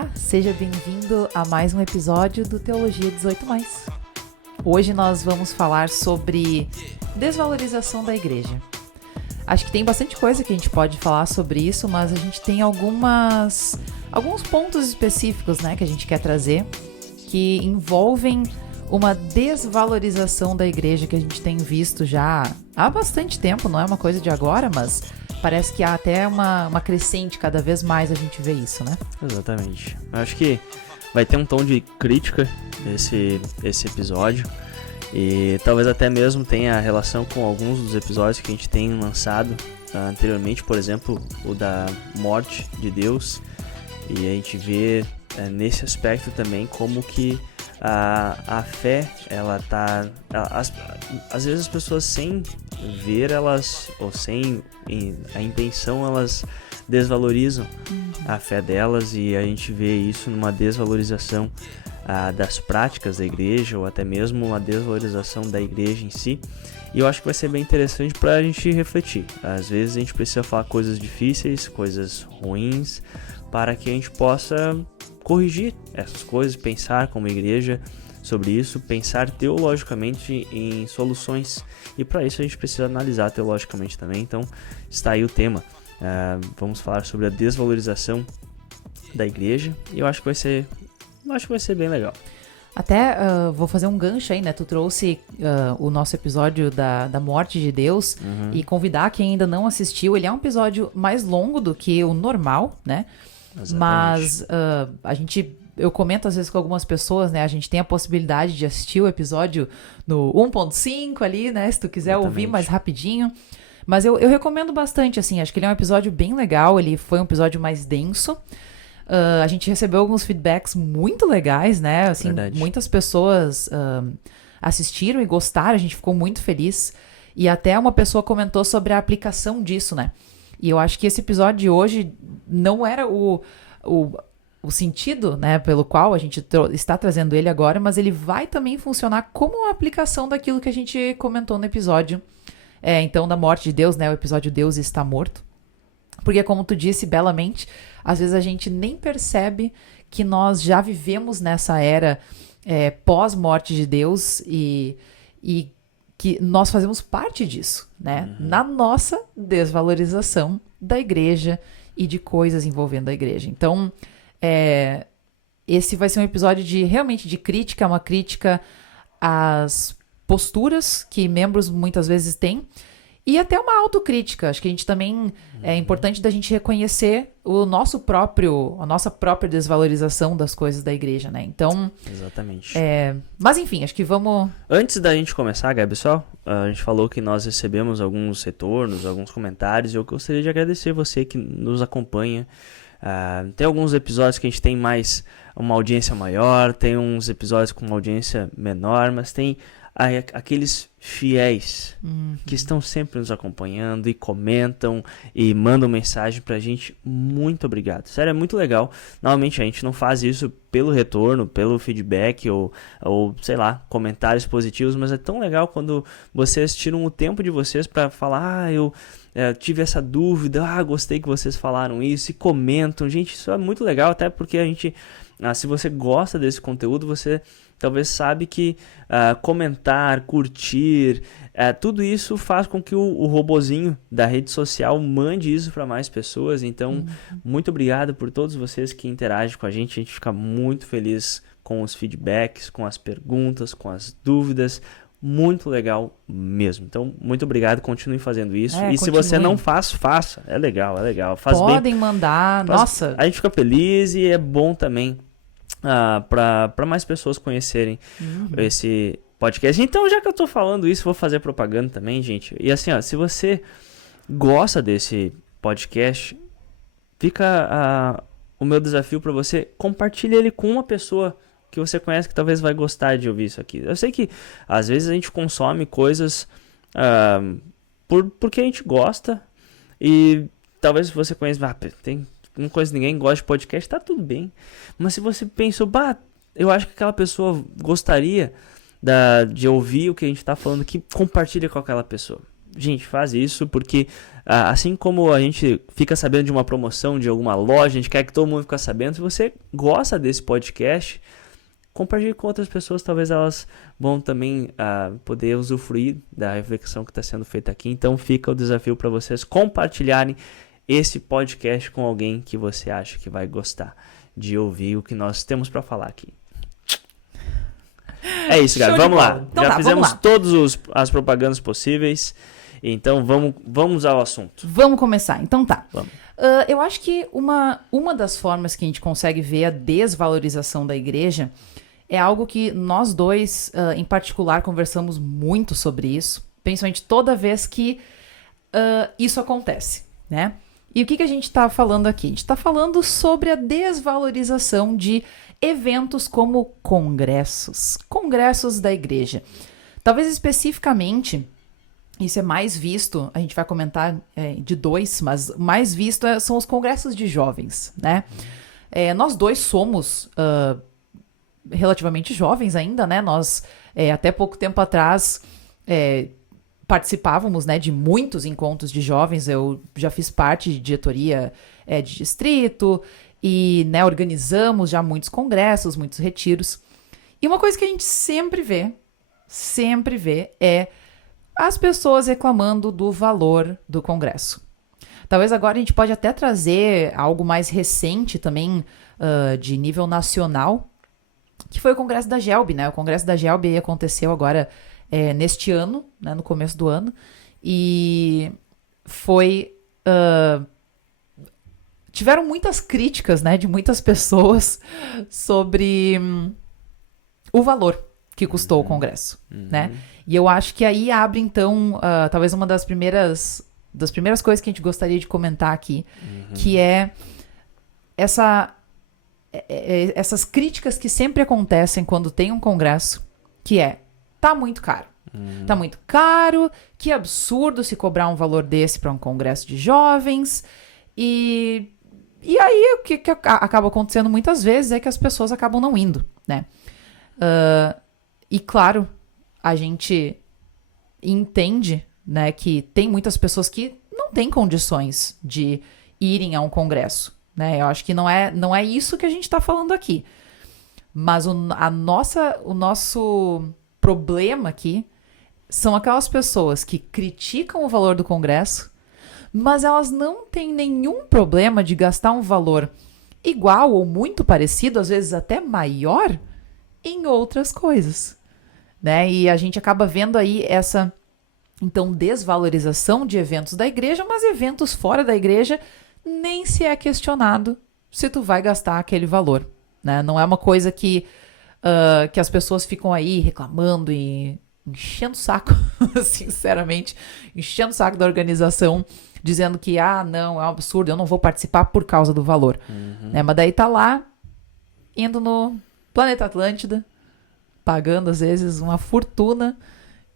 Olá, seja bem-vindo a mais um episódio do Teologia 18+. Hoje nós vamos falar sobre desvalorização da igreja. Acho que tem bastante coisa que a gente pode falar sobre isso, mas a gente tem alguns pontos específicos, né, que a gente quer trazer, que envolvem uma desvalorização da igreja que a gente tem visto já há bastante tempo, não é uma coisa de agora, mas parece que há até uma crescente, cada vez mais a gente vê isso, né? Exatamente. Eu acho que vai ter um tom de crítica esse episódio e talvez até mesmo tenha relação com alguns dos episódios que a gente tem lançado anteriormente, por exemplo, o da morte de Deus, e a gente vê nesse aspecto também como que a fé, ela tá... Às vezes as pessoas sem ver, ou sem a intenção, elas desvalorizam a fé delas, e a gente vê isso numa desvalorização das práticas da igreja, ou até mesmo uma desvalorização da igreja em si. E eu acho que vai ser bem interessante para a gente refletir. Às vezes a gente precisa falar coisas difíceis, coisas ruins, para que a gente possa corrigir essas coisas, pensar como igreja sobre isso, pensar teologicamente em soluções. E para isso a gente precisa analisar teologicamente também. Então está aí o tema. Vamos falar sobre a desvalorização da igreja, e eu acho que vai ser bem legal. Até vou fazer um gancho aí, né? Tu trouxe o nosso episódio da morte de Deus, e convidar quem ainda não assistiu. Ele é um episódio mais longo do que o normal, né? Exatamente. Mas eu comento às vezes com algumas pessoas, né? A gente tem a possibilidade de assistir o episódio no 1.5 ali, né? Se tu quiser ouvir mais rapidinho. Mas eu recomendo bastante, assim. Acho que ele é um episódio bem legal. Ele foi um episódio mais denso. A gente recebeu alguns feedbacks muito legais, né? Assim, verdade. Muitas pessoas assistiram e gostaram. A gente ficou muito feliz. E até uma pessoa comentou sobre a aplicação disso, né? E eu acho que esse episódio de hoje não era o sentido, né, pelo qual a gente está trazendo ele agora, mas ele vai também funcionar como uma aplicação daquilo que a gente comentou no episódio, então, da morte de Deus, né, o episódio Deus está morto. Porque, como tu disse belamente, às vezes a gente nem percebe que nós já vivemos nessa era pós-morte de Deus e que nós fazemos parte disso, né? Na nossa desvalorização da igreja e de coisas envolvendo a igreja. Então, esse vai ser um episódio realmente de crítica, uma crítica às posturas que membros muitas vezes têm, e até uma autocrítica. Acho que a gente também é importante da gente reconhecer a nossa própria desvalorização das coisas da igreja, né? Então, exatamente. Mas enfim, acho que vamos... Antes da gente começar, Gabi, pessoal, a gente falou que nós recebemos alguns retornos, alguns comentários, e eu gostaria de agradecer você que nos acompanha. Tem alguns episódios que a gente tem uma audiência maior, tem uns episódios com uma audiência menor, mas tem aqueles fiéis que estão sempre nos acompanhando e comentam e mandam mensagem pra gente. Muito obrigado, sério, é muito legal. Normalmente a gente não faz isso pelo retorno, pelo feedback ou sei lá, comentários positivos, mas é tão legal quando vocês tiram o tempo de vocês pra falar: eu tive essa dúvida, gostei que vocês falaram isso, e comentam. Gente, isso é muito legal, até porque a gente, se você gosta desse conteúdo, você talvez sabe que comentar, curtir, tudo isso faz com que o robozinho da rede social mande isso para mais pessoas. Então, muito obrigado por todos vocês que interagem com a gente fica muito feliz com os feedbacks, com as perguntas, com as dúvidas. Muito legal mesmo. Então, muito obrigado, continue fazendo isso. E se você não faz, faça. É legal. Podem mandar, nossa. A gente fica feliz, e é bom também para mais pessoas conhecerem esse podcast. Então, já que eu tô falando isso, vou fazer propaganda também, gente. E assim, se você gosta desse podcast, fica o meu desafio para você: compartilhe ele com uma pessoa que você conhece que talvez vai gostar de ouvir isso aqui. Eu sei que às vezes a gente consome coisas porque a gente gosta, e talvez você conheça, não conheço ninguém que gosta de podcast, tá tudo bem. Mas se você pensou, eu acho que aquela pessoa gostaria de ouvir o que a gente tá falando aqui, compartilha com aquela pessoa. gente, faz isso porque assim como a gente fica sabendo de uma promoção de alguma loja, a gente quer que todo mundo fique sabendo. Se você gosta desse podcast, compartilhe com outras pessoas, talvez elas vão também poder usufruir da reflexão que está sendo feita aqui. Então fica o desafio para vocês compartilharem esse podcast com alguém que você acha que vai gostar de ouvir o que nós temos para falar aqui. É isso, galera. Vamos lá. Então já fizemos todas as propagandas possíveis. Então vamos ao assunto. Vamos começar. Então tá. Vamos. Eu acho que uma das formas que a gente consegue ver a desvalorização da igreja é algo que nós dois, em particular, conversamos muito sobre isso. Principalmente toda vez que isso acontece, né? E o que a gente está falando aqui? A gente está falando sobre a desvalorização de eventos como congressos da igreja. Talvez especificamente, isso é mais visto, a gente vai comentar de dois, mas mais visto são os congressos de jovens, né? Nós dois somos relativamente jovens ainda, né? Nós, até pouco tempo atrás, participávamos, né, de muitos encontros de jovens. Eu já fiz parte de diretoria de distrito e, né, organizamos já muitos congressos, muitos retiros. E uma coisa que a gente sempre vê é as pessoas reclamando do valor do congresso. Talvez agora a gente pode até trazer algo mais recente também, de nível nacional, que foi o congresso da GELB, né? O congresso da GELB aconteceu agora neste ano, né, no começo do ano, e foi... tiveram muitas críticas, né, de muitas pessoas sobre o valor que custou o congresso, né? E eu acho que aí abre, então, talvez uma das primeiras coisas que a gente gostaria de comentar aqui, que é essas críticas que sempre acontecem quando tem um congresso, que tá muito caro. Tá muito caro, que absurdo se cobrar um valor desse para um congresso de jovens. E aí o que acaba acontecendo muitas vezes é que as pessoas acabam não indo, né? E claro, a gente entende, né, que tem muitas pessoas que não têm condições de irem a um congresso, né? Eu acho que não é isso que a gente está falando aqui. Mas o nosso problema aqui são aquelas pessoas que criticam o valor do congresso, mas elas não têm nenhum problema de gastar um valor igual ou muito parecido, às vezes até maior, em outras coisas, né? E a gente acaba vendo aí essa, então, desvalorização de eventos da igreja, mas eventos fora da igreja nem se é questionado se tu vai gastar aquele valor, né? Não é uma coisa que as pessoas ficam aí reclamando e enchendo o saco, sinceramente, enchendo o saco da organização, dizendo que, não, é um absurdo, eu não vou participar por causa do valor. Né? Mas daí tá lá, indo no Planeta Atlântida, pagando, às vezes, uma fortuna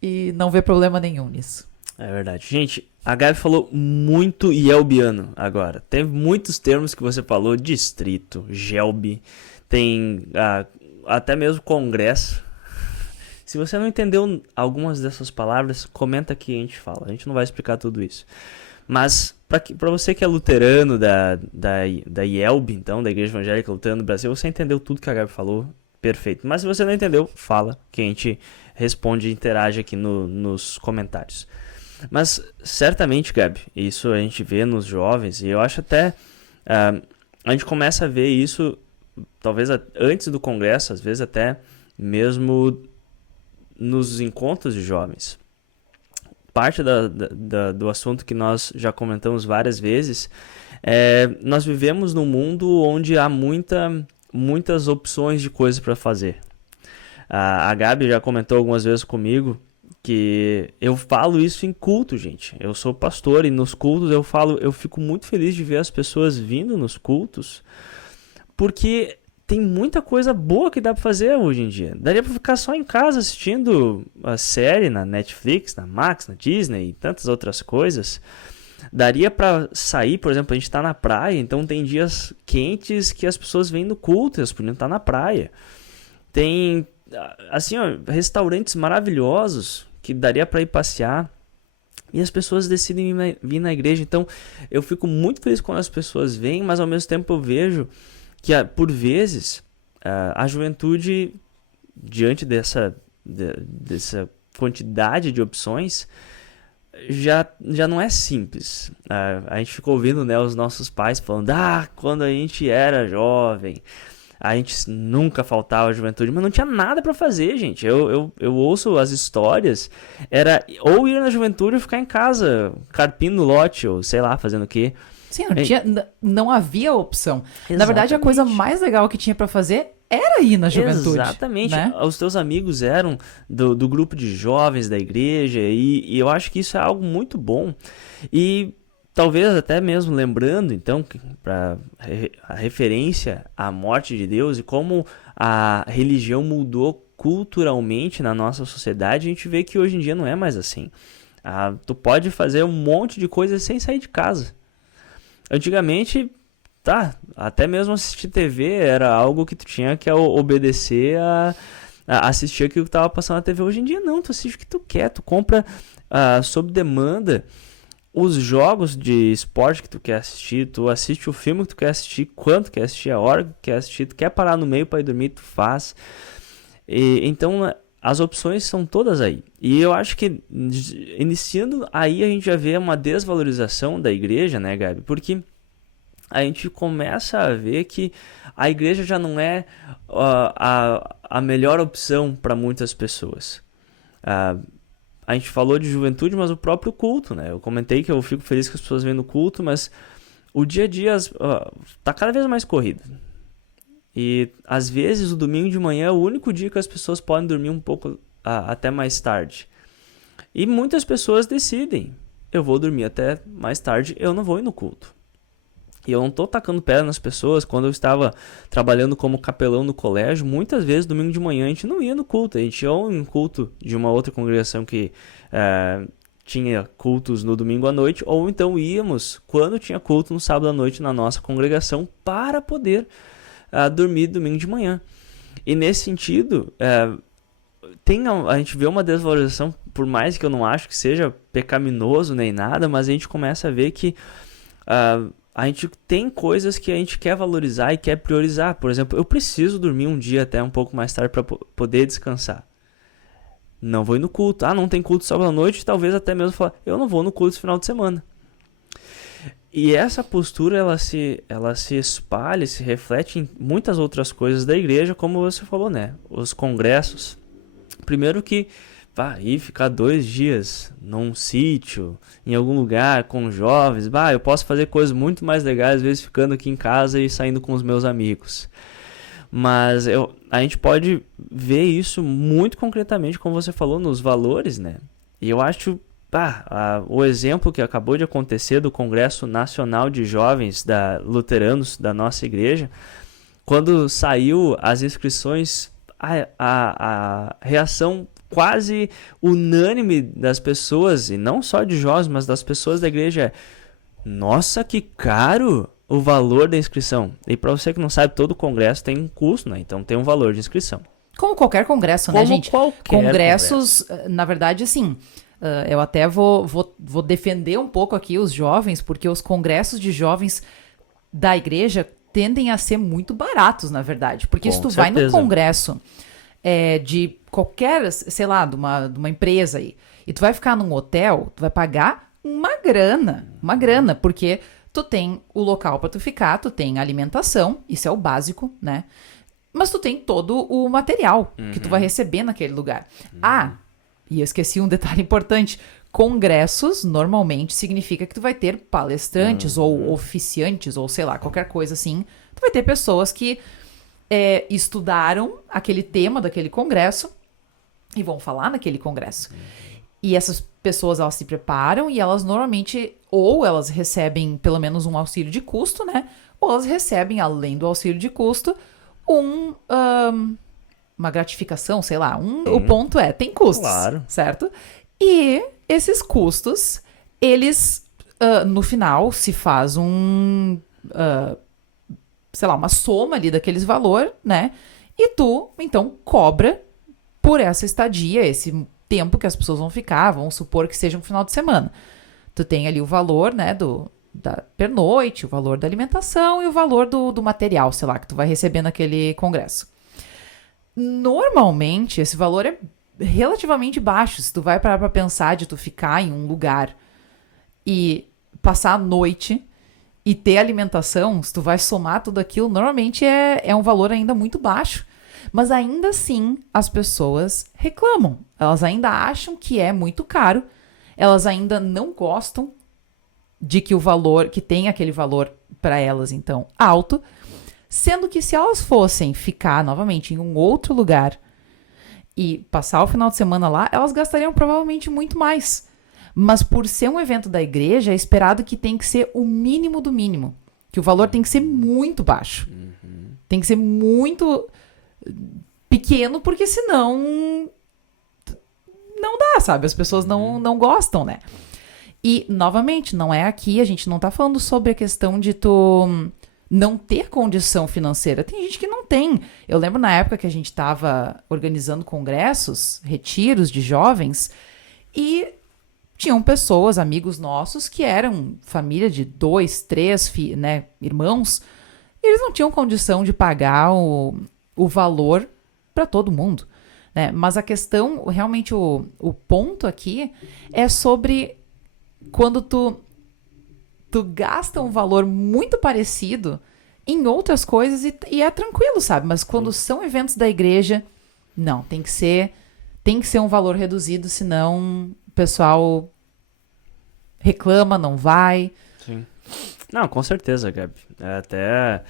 e não vê problema nenhum nisso. É verdade. Gente, a Gabi falou muito ielbiano agora. Tem muitos termos que você falou, distrito, GELB, tem até mesmo congresso. Se você não entendeu algumas dessas palavras, comenta aqui e a gente fala. A gente não vai explicar tudo isso. Mas, para você que é luterano da IELB, então, da Igreja Evangélica Luterana do Brasil, você entendeu tudo que a Gabi falou, perfeito. Mas se você não entendeu, fala, que a gente responde e interage aqui nos comentários. Mas, certamente, Gabi, isso a gente vê nos jovens, e eu acho até... a gente começa a ver isso, talvez antes do congresso, às vezes até mesmo nos encontros de jovens. Parte do assunto que nós já comentamos várias vezes, nós vivemos num mundo onde há muitas opções de coisas para fazer. A Gabi já comentou algumas vezes comigo que eu falo isso em culto, gente. Eu sou pastor e nos cultos eu fico muito feliz de ver as pessoas vindo nos cultos, porque tem muita coisa boa que dá pra fazer hoje em dia. Daria pra ficar só em casa assistindo a série na Netflix, na Max, na Disney e tantas outras coisas. Daria pra sair, por exemplo, a gente tá na praia, então tem dias quentes que as pessoas vêm no culto, elas podiam estar na praia. Tem, assim, restaurantes maravilhosos que daria pra ir passear. E as pessoas decidem vir na igreja. Então, eu fico muito feliz quando as pessoas vêm, mas ao mesmo tempo eu vejo que, por vezes, a juventude, diante dessa quantidade de opções, já não é simples. A gente ficou ouvindo, né, os nossos pais falando, quando a gente era jovem, a gente nunca faltava a juventude, mas não tinha nada pra fazer, gente. Eu ouço as histórias, era ou ir na juventude ou ficar em casa, carpindo no lote, ou sei lá, fazendo o quê. Sim, não havia opção. Exatamente. Na verdade, a coisa mais legal que tinha pra fazer era ir na juventude. Exatamente. Né? Os teus amigos eram do grupo de jovens da igreja, e eu acho que isso é algo muito bom. E talvez até mesmo lembrando, então, para a referência à morte de Deus e como a religião mudou culturalmente na nossa sociedade, a gente vê que hoje em dia não é mais assim. Tu pode fazer um monte de coisas sem sair de casa. Antigamente, até mesmo assistir TV era algo que tu tinha que obedecer a assistir aquilo que estava passando na TV. Hoje em dia não, tu assiste o que tu quer, tu compra sob demanda os jogos de esporte que tu quer assistir, tu assiste o filme que tu quer assistir, quando tu quer assistir, a hora que tu quer assistir, tu quer parar no meio para ir dormir, tu faz. Então, as opções são todas aí. E eu acho que, iniciando aí, a gente já vê uma desvalorização da igreja, né, Gabi? Porque a gente começa a ver que a igreja já não é a melhor opção para muitas pessoas. A gente falou de juventude, mas o próprio culto, né? Eu comentei que eu fico feliz que as pessoas vêm no culto, mas o dia a dia tá cada vez mais corrido. E às vezes o domingo de manhã é o único dia que as pessoas podem dormir um pouco até mais tarde. E muitas pessoas decidem, eu vou dormir até mais tarde, eu não vou ir no culto. E eu não tô tacando pedra nas pessoas. Quando eu estava trabalhando como capelão no colégio, muitas vezes domingo de manhã a gente não ia no culto. A gente ia ou em culto de uma outra congregação que tinha cultos no domingo à noite, ou então íamos quando tinha culto no sábado à noite na nossa congregação para poder dormir domingo de manhã. E nesse sentido, a gente vê uma desvalorização, por mais que eu não acho que seja pecaminoso nem nada, mas a gente começa a ver que a gente tem coisas que a gente quer valorizar e quer priorizar. Por exemplo, eu preciso dormir um dia até um pouco mais tarde para poder descansar. Não vou ir no culto. Não tem culto sábado à noite, talvez até mesmo falar, eu não vou no culto esse final de semana. E essa postura, ela se espalha, se reflete em muitas outras coisas da igreja, como você falou, né? Os congressos. Primeiro que ir ficar 2 dias num sítio, em algum lugar, com jovens, eu posso fazer coisas muito mais legais, às vezes ficando aqui em casa e saindo com os meus amigos. Mas a gente pode ver isso muito concretamente, como você falou, nos valores, né? E eu acho, o exemplo que acabou de acontecer do Congresso Nacional de Jovens Luteranos da nossa igreja, quando saiu as inscrições, a reação quase unânime das pessoas, e não só de jovens, mas das pessoas da igreja, nossa, que caro o valor da inscrição. E para você que não sabe, todo congresso tem um custo, né? Então tem um valor de inscrição. Como qualquer congresso, né, gente? Congressos, na verdade, assim, eu até vou defender um pouco aqui os jovens, porque os congressos de jovens da igreja tendem a ser muito baratos, na verdade. Porque se tu vai no congresso de qualquer, sei lá, de uma empresa aí, e tu vai ficar num hotel, tu vai pagar uma grana, porque tu tem o local pra tu ficar, tu tem alimentação, isso é o básico, né? Mas tu tem todo o material que tu vai receber naquele lugar. E eu esqueci um detalhe importante. Congressos, normalmente, significa que tu vai ter palestrantes ou oficiantes, ou sei lá, qualquer coisa assim. Tu vai ter pessoas que estudaram aquele tema daquele congresso e vão falar naquele congresso. E essas pessoas, elas se preparam e elas normalmente, ou elas recebem pelo menos um auxílio de custo, né? Ou elas recebem, além do auxílio de custo, uma gratificação, sei lá. O ponto tem custos, claro, certo? E esses custos, eles, no final, se faz sei lá, uma soma ali daqueles valores, né? E tu, então, cobra por essa estadia, esse tempo que as pessoas vão ficar, vamos supor que seja um final de semana. Tu tem ali o valor, né, da pernoite, o valor da alimentação e o valor do material, sei lá, que tu vai receber naquele congresso. Normalmente, esse valor é relativamente baixo. Se tu vai parar pra pensar de tu ficar em um lugar e passar a noite e ter alimentação, se tu vai somar tudo aquilo, normalmente é um valor ainda muito baixo. Mas ainda assim, as pessoas reclamam. Elas ainda acham que é muito caro. Elas ainda não gostam de que o valor, que tem aquele valor para elas, então, alto. Sendo que se elas fossem ficar novamente em um outro lugar e passar o final de semana lá, elas gastariam provavelmente muito mais. Mas por ser um evento da igreja, é esperado que tem que ser o mínimo do mínimo. Que o valor tem que ser muito baixo. Tem que ser muito pequeno, porque senão não dá, sabe? As pessoas não gostam, né? E, novamente, não é aqui, a gente não tá falando sobre a questão de tu não ter condição financeira. Tem gente que não tem. Eu lembro na época que a gente tava organizando congressos, retiros de jovens, e tinham pessoas, amigos nossos, que eram família de 2, 3 né, irmãos, e eles não tinham condição de pagar o valor para todo mundo, né? Mas a questão, realmente o ponto aqui é sobre quando tu gasta um valor muito parecido em outras coisas e é tranquilo, sabe? Mas quando são eventos da igreja, não, tem que ser um valor reduzido, senão o pessoal reclama, não vai. Sim. Não, com certeza, Gabi. Até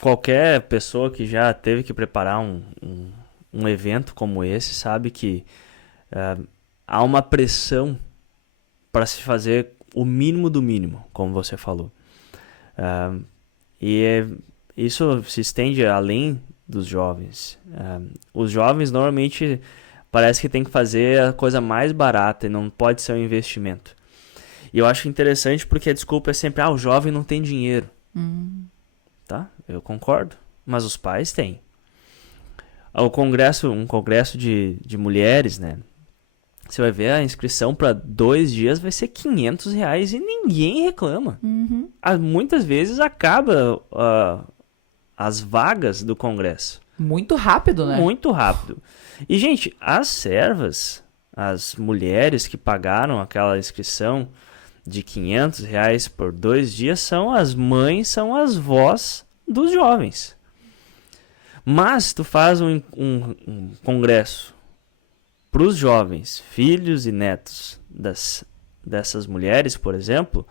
qualquer pessoa que já teve que preparar um evento como esse sabe que há uma pressão para se fazer o mínimo do mínimo, como você falou. Isso se estende além dos jovens. Os jovens normalmente parece que tem que fazer a coisa mais barata e não pode ser um investimento. E eu acho interessante porque a desculpa é sempre, o jovem não tem dinheiro. Tá? Eu concordo, mas os pais têm. Um congresso de mulheres, né? Você vai ver a inscrição para 2 dias vai ser R$500 e ninguém reclama. Muitas vezes acaba as vagas do congresso. Muito rápido, né? Muito rápido. E, gente, as servas, as mulheres que pagaram aquela inscrição de R$500 por 2 dias são as mães, são as vós dos jovens. Mas tu faz um congresso para os jovens, filhos e netos dessas mulheres, por exemplo,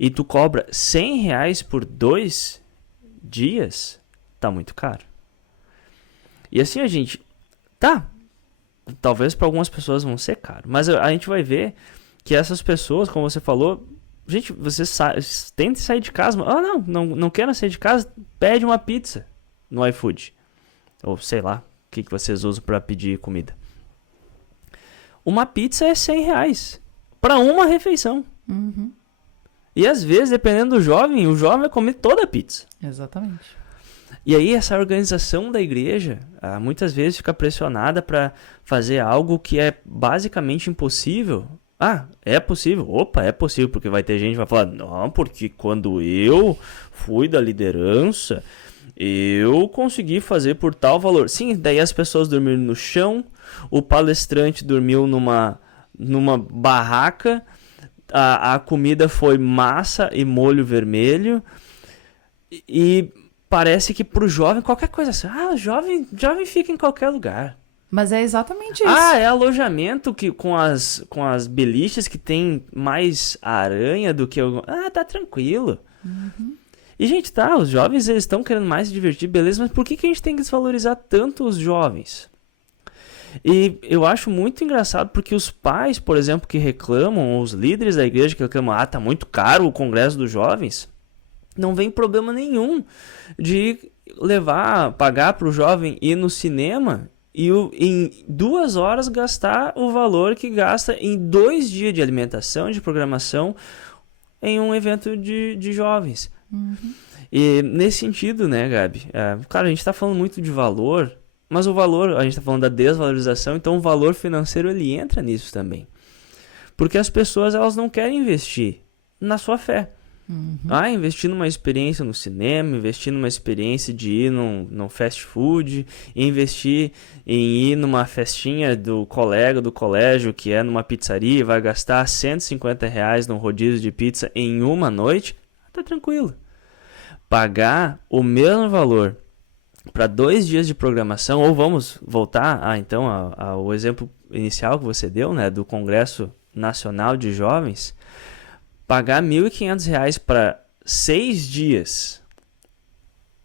e tu cobra R$100 por 2 dias, tá muito caro. E assim, a gente, talvez para algumas pessoas vão ser caro, mas a gente vai ver que essas pessoas, como você falou, gente, você tente sair de casa, não quero sair de casa, pede uma pizza no iFood, ou sei lá, o que vocês usam para pedir comida. Uma pizza é R$100 para uma refeição. E às vezes, dependendo do jovem, o jovem vai comer toda a pizza. Exatamente. E aí essa organização da igreja muitas vezes fica pressionada para fazer algo que é basicamente impossível. É possível? Opa, é possível, porque vai ter gente que vai falar, não, porque quando eu fui da liderança, eu consegui fazer por tal valor. Sim, daí as pessoas dormiram no chão, o palestrante dormiu numa barraca, a comida foi massa e molho vermelho, e parece que pro jovem qualquer coisa assim, o jovem fica em qualquer lugar. Mas é exatamente isso. É alojamento que, com as beliches que tem mais aranha do que... tá tranquilo. E, gente, os jovens eles estão querendo mais se divertir, beleza, mas por que a gente tem que desvalorizar tanto os jovens? E eu acho muito engraçado porque os pais, por exemplo, que reclamam, os líderes da igreja que reclamam, tá muito caro o congresso dos jovens, não vem problema nenhum de pagar para o jovem ir no cinema e em 2 horas gastar o valor que gasta em 2 dias de alimentação, de programação, em um evento de jovens. E nesse sentido, né, Gabi? Claro, a gente está falando muito de valor, Mas o valor, a gente está falando da desvalorização, então o valor financeiro ele entra nisso também. Porque as pessoas elas não querem investir na sua fé. Investir numa experiência no cinema, investir numa experiência de ir num fast food, investir em ir numa festinha do colega do colégio que é numa pizzaria e vai gastar R$150 num rodízio de pizza em uma noite, tá tranquilo. Pagar o mesmo valor para 2 dias de programação, ou vamos voltar então ao exemplo inicial que você deu, né, do Congresso Nacional de Jovens, pagar R$1.500 para 6 dias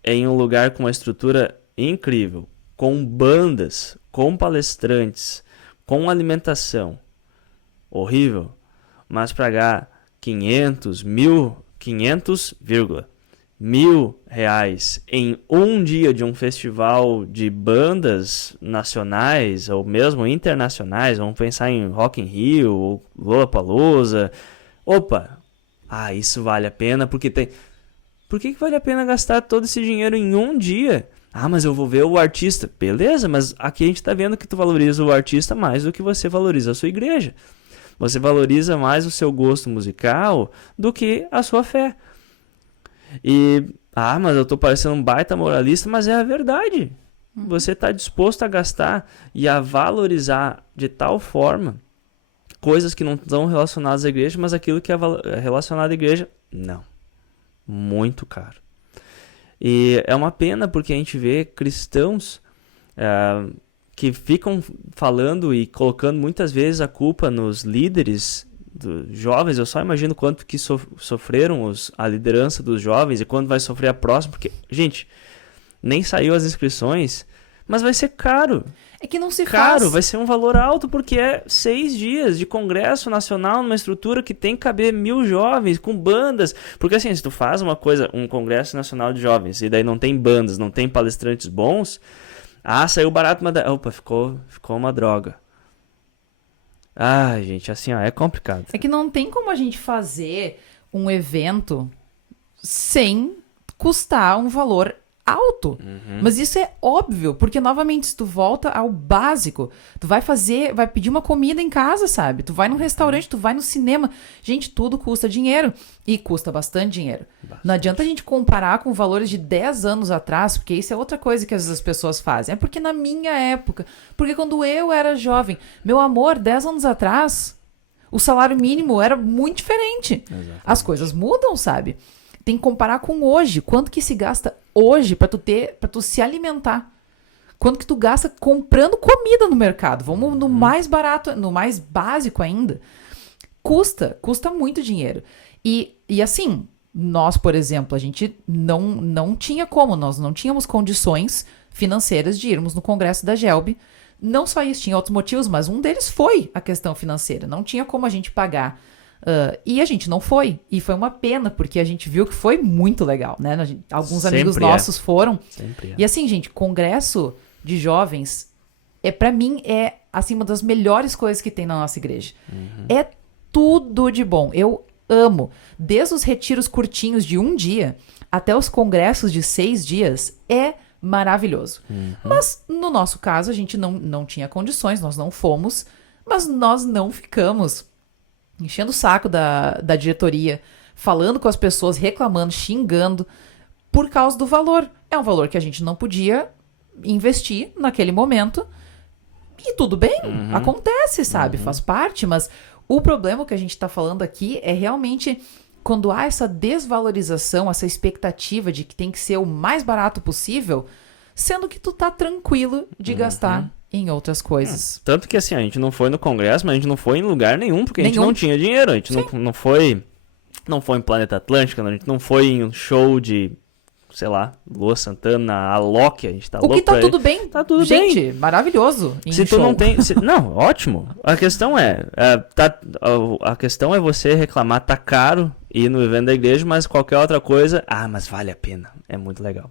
em um lugar com uma estrutura incrível, com bandas, com palestrantes, com alimentação, horrível, mas pagar 500, 1.000 reais em um dia de um festival de bandas nacionais ou mesmo internacionais, vamos pensar em Rock in Rio ou Lollapalooza, opa, isso vale a pena porque tem... Por que vale a pena gastar todo esse dinheiro em um dia? Mas eu vou ver o artista. Beleza, mas aqui a gente está vendo que tu valoriza o artista mais do que você valoriza a sua igreja. Você valoriza mais o seu gosto musical do que a sua fé. E, mas eu tô parecendo um baita moralista, mas é a verdade. Você está disposto a gastar e a valorizar de tal forma coisas que não estão relacionadas à igreja, mas aquilo que é relacionado à igreja, não. Muito caro. E é uma pena porque a gente vê cristãos que ficam falando e colocando muitas vezes a culpa nos líderes dos jovens. Eu só imagino quanto que sofreram a liderança dos jovens e quando vai sofrer a próxima, porque, gente, nem saiu as inscrições, mas vai ser caro. É que não se caro, faz. Vai ser um valor alto porque é 6 dias de congresso nacional numa estrutura que tem que caber 1.000 jovens com bandas. Porque assim, se tu faz um congresso nacional de jovens e daí não tem bandas, não tem palestrantes bons, saiu barato, mas ficou uma droga. Gente, assim, é complicado. É que não tem como a gente fazer um evento sem custar um valor alto. Mas isso é óbvio, porque novamente se tu volta ao básico, tu vai pedir uma comida em casa, sabe? Tu vai num restaurante, tu vai no cinema. Gente, tudo custa dinheiro e custa bastante dinheiro. Não adianta a gente comparar com valores de 10 anos atrás, porque isso é outra coisa que às vezes as pessoas fazem. É porque na minha época, porque quando eu era jovem, meu amor, 10 anos atrás, o salário mínimo era muito diferente. Exatamente. As coisas mudam, sabe? Tem que comparar com hoje. Quanto que se gasta hoje para tu se alimentar? Quanto que tu gasta comprando comida no mercado? Vamos no mais barato, no mais básico ainda. Custa muito dinheiro. E assim, nós, por exemplo, a gente não tinha como, nós não tínhamos condições financeiras de irmos no congresso da Gelb. Não só isso, tinha outros motivos, mas um deles foi a questão financeira. Não tinha como a gente pagar. E a gente não foi. E foi uma pena, porque a gente viu que foi muito legal, né? Alguns amigos nossos foram. Sempre. E assim, gente, congresso de jovens, pra mim, é assim, uma das melhores coisas que tem na nossa igreja. É tudo de bom. Eu amo. Desde os retiros curtinhos de 1 dia até os congressos de 6 dias, é maravilhoso. Mas, no nosso caso, a gente não tinha condições, nós não fomos, mas nós não ficamos enchendo o saco da diretoria, falando com as pessoas, reclamando, xingando, por causa do valor. É um valor que a gente não podia investir naquele momento. E tudo bem, acontece, sabe? Faz parte, mas o problema que a gente tá falando aqui é realmente quando há essa desvalorização, essa expectativa de que tem que ser o mais barato possível, sendo que tu tá tranquilo de gastar em outras coisas. Tanto que assim, a gente não foi no congresso, mas a gente não foi em lugar nenhum, porque a gente não tinha dinheiro. A gente não foi em Planeta Atlântica, a gente não foi em um show de, sei lá, Lua Santana, a Loki, a gente tá louco. O que tá tudo bem. Tá tudo bem. Gente, maravilhoso. Se tu não tem... não, ótimo. A questão a questão é você reclamar, tá caro ir no evento da igreja, mas qualquer outra coisa, mas vale a pena. É muito legal.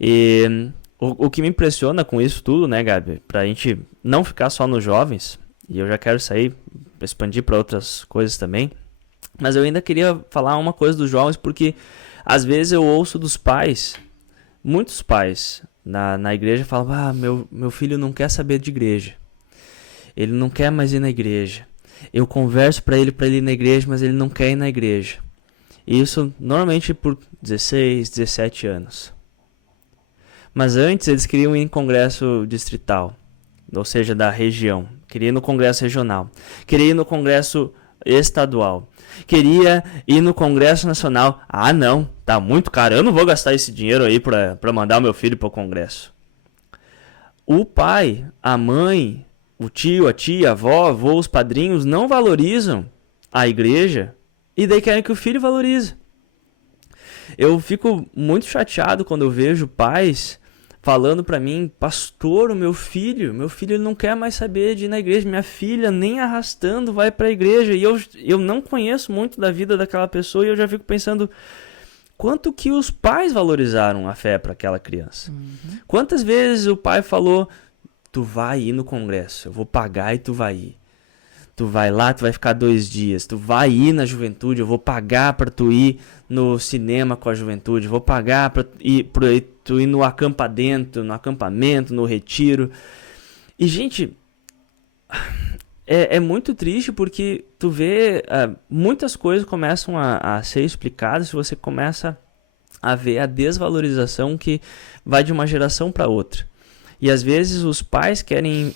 E... O que me impressiona com isso tudo, né, Gabi? Pra gente não ficar só nos jovens, e eu já quero expandir para outras coisas também, mas eu ainda queria falar uma coisa dos jovens, porque às vezes eu ouço dos pais, muitos pais, na igreja falam, meu filho não quer saber de igreja. Ele não quer mais ir na igreja. Eu converso para ele ir na igreja, mas ele não quer ir na igreja. Isso normalmente por 16, 17 anos. Mas antes eles queriam ir em congresso distrital, ou seja, da região. Queria ir no congresso regional. Queria ir no congresso estadual. Queria ir no congresso nacional. Ah, não, tá muito caro. Eu não vou gastar esse dinheiro aí para mandar o meu filho para o congresso. O pai, a mãe, o tio, a tia, a avó, avô, os padrinhos não valorizam a igreja e daí querem que o filho valorize. Eu fico muito chateado quando eu vejo pais falando para mim, pastor, o meu filho ele não quer mais saber de ir na igreja, minha filha nem arrastando vai para a igreja. E eu não conheço muito da vida daquela pessoa e eu já fico pensando quanto que os pais valorizaram a fé para aquela criança. Uhum. Quantas vezes o pai falou, tu vai ir no congresso, eu vou pagar e tu vai ir. Tu vai lá, tu vai ficar 2 dias. Tu vai ir na juventude, eu vou pagar para tu ir no cinema com a juventude. Vou pagar para tu ir no acampamento, no retiro. E, gente, é muito triste porque tu vê muitas coisas começam a ser explicadas se você começa a ver a desvalorização que vai de uma geração para outra. E às vezes os pais querem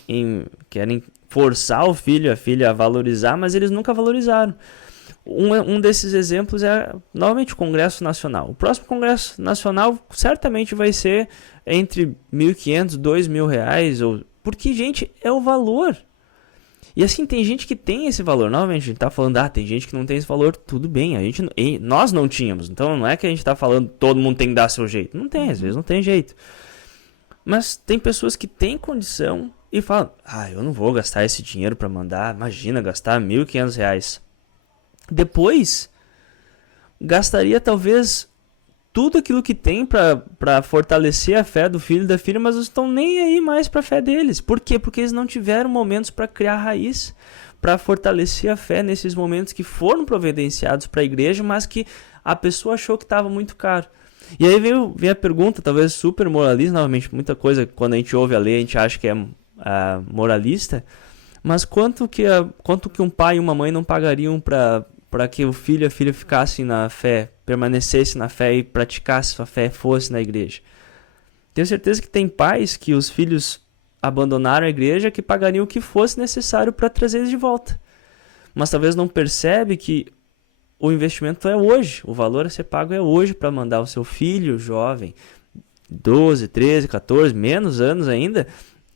forçar o filho, a filha a valorizar, mas eles nunca valorizaram. Um desses exemplos é, novamente, o Congresso Nacional. O próximo Congresso Nacional certamente vai ser entre R$1.500, R$2.000, porque, gente, é o valor. E assim, tem gente que tem esse valor. Novamente, a gente está falando, tem gente que não tem esse valor, tudo bem, nós não tínhamos. Então não é que a gente está falando todo mundo tem que dar seu jeito. Não tem, às vezes não tem jeito. Mas tem pessoas que têm condição e falam, eu não vou gastar esse dinheiro para mandar, imagina, gastar R$1.500. Depois, gastaria talvez tudo aquilo que tem para fortalecer a fé do filho e da filha, mas não estão nem aí mais para a fé deles. Por quê? Porque eles não tiveram momentos para criar raiz, para fortalecer a fé nesses momentos que foram providenciados para a igreja, mas que a pessoa achou que estava muito caro. E aí vem a pergunta, talvez super moralista, novamente, muita coisa, quando a gente ouve a lei, a gente acha que é moralista, mas quanto que um pai e uma mãe não pagariam para que o filho e a filha ficassem na fé, permanecessem na fé e praticassem sua fé, fosse na igreja? Tenho certeza que tem pais que os filhos abandonaram a igreja que pagariam o que fosse necessário para trazer eles de volta. Mas talvez não percebe que o investimento é hoje, o valor a ser pago é hoje para mandar o seu filho jovem, 12, 13, 14, menos anos ainda,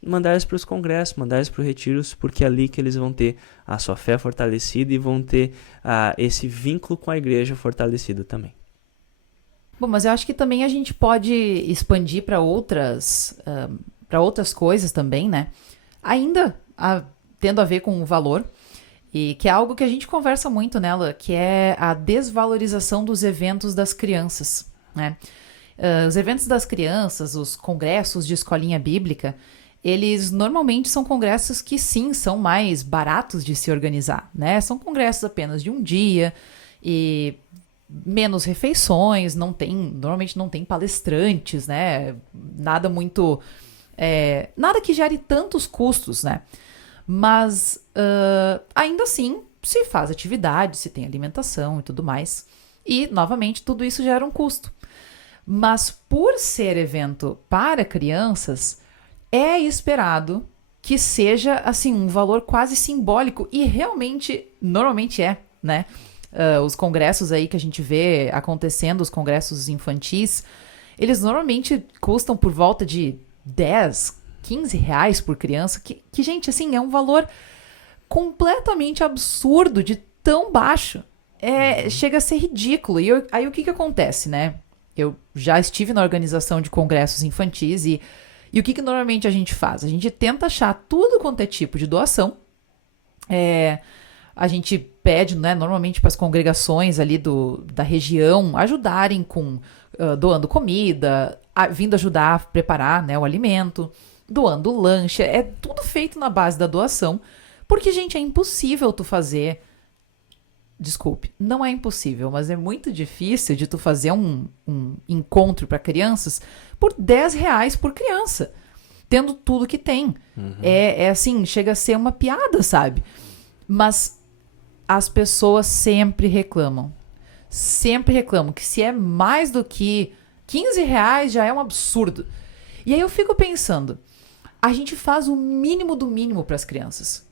mandar eles para os congressos, mandar eles para os retiros, porque é ali que eles vão ter a sua fé fortalecida e vão ter esse vínculo com a igreja fortalecido também. Bom, mas eu acho que também a gente pode expandir para outras coisas também, né? Ainda tendo a ver com o valor, e que é algo que a gente conversa muito nela, que é a desvalorização dos eventos das crianças, né? Os eventos das crianças, os congressos de escolinha bíblica, eles normalmente são congressos que sim, são mais baratos de se organizar, né? São congressos apenas de um dia e menos refeições, normalmente não tem palestrantes, né? Nada muito... nada que gere tantos custos, né? Mas ainda assim se faz atividade, se tem alimentação e tudo mais. E, novamente, tudo isso gera um custo. Mas por ser evento para crianças, é esperado que seja assim um valor quase simbólico e realmente, normalmente né? Os congressos aí que a gente vê acontecendo, os congressos infantis, eles normalmente custam por volta de 10, 15 reais por criança, que, gente, assim, é um valor completamente absurdo, de tão baixo. Chega a ser ridículo. E aí o que acontece, né? Eu já estive na organização de congressos infantis e o que normalmente a gente faz? A gente tenta achar tudo quanto é tipo de doação. A gente pede, né, normalmente para as congregações ali da região ajudarem com doando comida, vindo ajudar a preparar, né, o alimento, doando lanche. É tudo feito na base da doação, porque, gente, é impossível tu fazer desculpe, não é impossível, mas é muito difícil de tu fazer um encontro para crianças por R$ 10 por criança, tendo tudo que tem. É assim, chega a ser uma piada, sabe? Mas as pessoas sempre reclamam que se é mais do que R$ 15 já é um absurdo. E aí eu fico pensando, a gente faz o mínimo do mínimo para as crianças.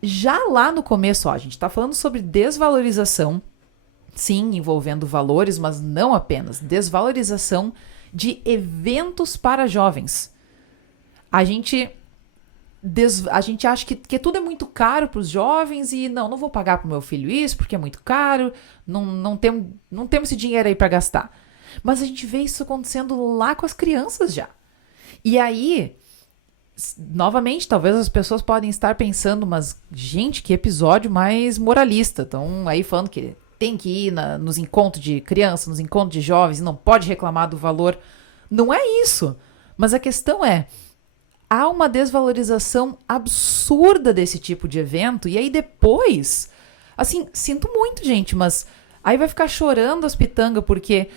Já lá no começo, ó, a gente está falando sobre desvalorização, sim, envolvendo valores, mas não apenas. Desvalorização de eventos para jovens. A gente acha que tudo é muito caro para os jovens e não vou pagar para o meu filho isso porque é muito caro, não temos esse dinheiro aí para gastar. Mas a gente vê isso acontecendo lá com as crianças já. E aí, novamente, talvez as pessoas podem estar pensando, mas, gente, que episódio mais moralista. Estão aí falando que tem que ir nos encontros de criança, nos encontros de jovens, e não pode reclamar do valor. Não é isso. Mas a questão é, há uma desvalorização absurda desse tipo de evento, e aí depois, assim, sinto muito, gente, mas aí vai ficar chorando as pitangas porque,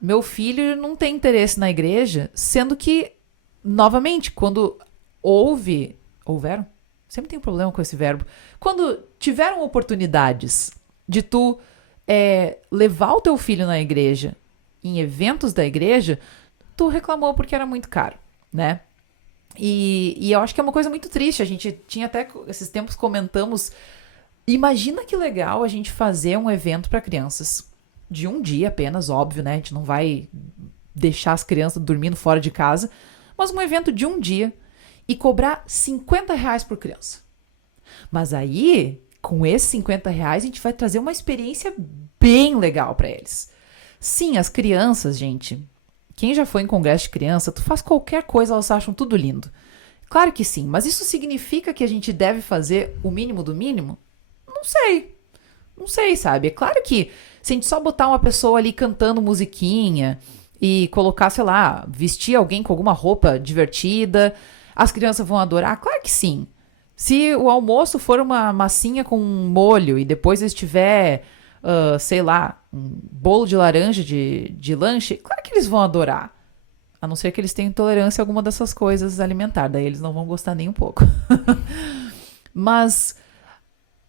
meu filho não tem interesse na igreja, sendo que, novamente, quando houveram? Sempre tem um problema com esse verbo. Quando tiveram oportunidades de tu levar o teu filho na igreja, em eventos da igreja, tu reclamou porque era muito caro, né? E eu acho que é uma coisa muito triste. A gente tinha até, esses tempos comentamos, imagina que legal a gente fazer um evento para crianças de um dia apenas, óbvio, né? A gente não vai deixar as crianças dormindo fora de casa, mas um evento de um dia e cobrar R$ 50 por criança. Mas aí, com esses R$ 50, a gente vai trazer uma experiência bem legal para eles. Sim, as crianças, gente, quem já foi em congresso de criança, tu faz qualquer coisa, elas acham tudo lindo. Claro que sim, mas isso significa que a gente deve fazer o mínimo do mínimo? Não sei. Não sei, sabe? É claro que se a gente só botar uma pessoa ali cantando musiquinha e colocar, sei lá, vestir alguém com alguma roupa divertida, as crianças vão adorar? Claro que sim. Se o almoço for uma massinha com um molho e depois estiver, sei lá, um bolo de laranja de lanche, claro que eles vão adorar. A não ser que eles tenham intolerância a alguma dessas coisas alimentares, daí eles não vão gostar nem um pouco. Mas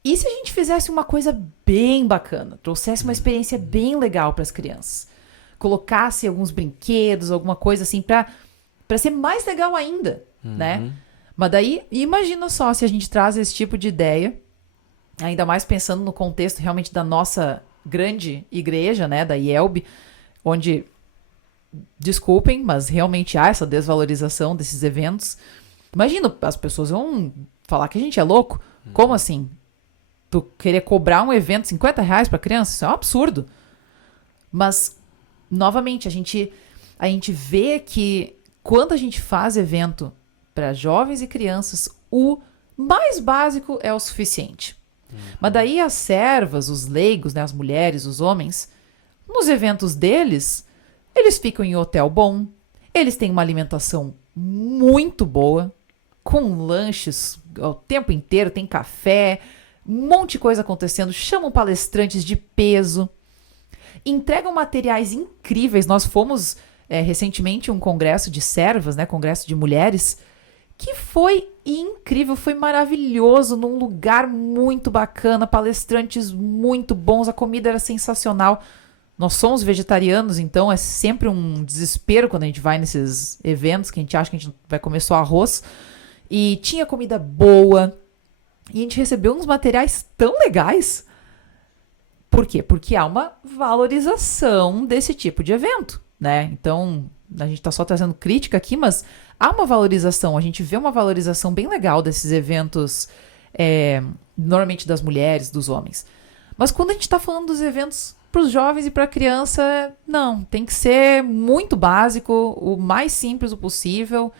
e se a gente fizesse uma coisa bem bacana, trouxesse uma experiência bem legal para as crianças? Colocasse alguns brinquedos, alguma coisa assim, para ser mais legal ainda, né? Mas daí, imagina só se a gente traz esse tipo de ideia, ainda mais pensando no contexto realmente da nossa grande igreja, né, da IELB, onde, desculpem, mas realmente há essa desvalorização desses eventos. Imagina, as pessoas vão falar que a gente é louco. Como assim? Tu querer cobrar um evento R$ 50 para criança? Isso é um absurdo. Mas, novamente, a gente vê que quando a gente faz evento para jovens e crianças, o mais básico é o suficiente. Mas daí as servas, os leigos, né, as mulheres, os homens, nos eventos deles, eles ficam em hotel bom, eles têm uma alimentação muito boa, com lanches o tempo inteiro, tem café, um monte de coisa acontecendo, chamam palestrantes de peso, entregam materiais incríveis. Nós fomos recentemente um congresso de servas, né, congresso de mulheres, que foi incrível, foi maravilhoso, num lugar muito bacana, palestrantes muito bons, a comida era sensacional. Nós somos vegetarianos, então é sempre um desespero quando a gente vai nesses eventos, que a gente acha que a gente vai comer só arroz. E tinha comida boa, e a gente recebeu uns materiais tão legais. Por quê? Porque há uma valorização desse tipo de evento, né? Então, a gente tá só trazendo crítica aqui, mas há uma valorização, a gente vê uma valorização bem legal desses eventos, normalmente das mulheres, dos homens. Mas quando a gente tá falando dos eventos para os jovens e para a criança, não, tem que ser muito básico, o mais simples o possível,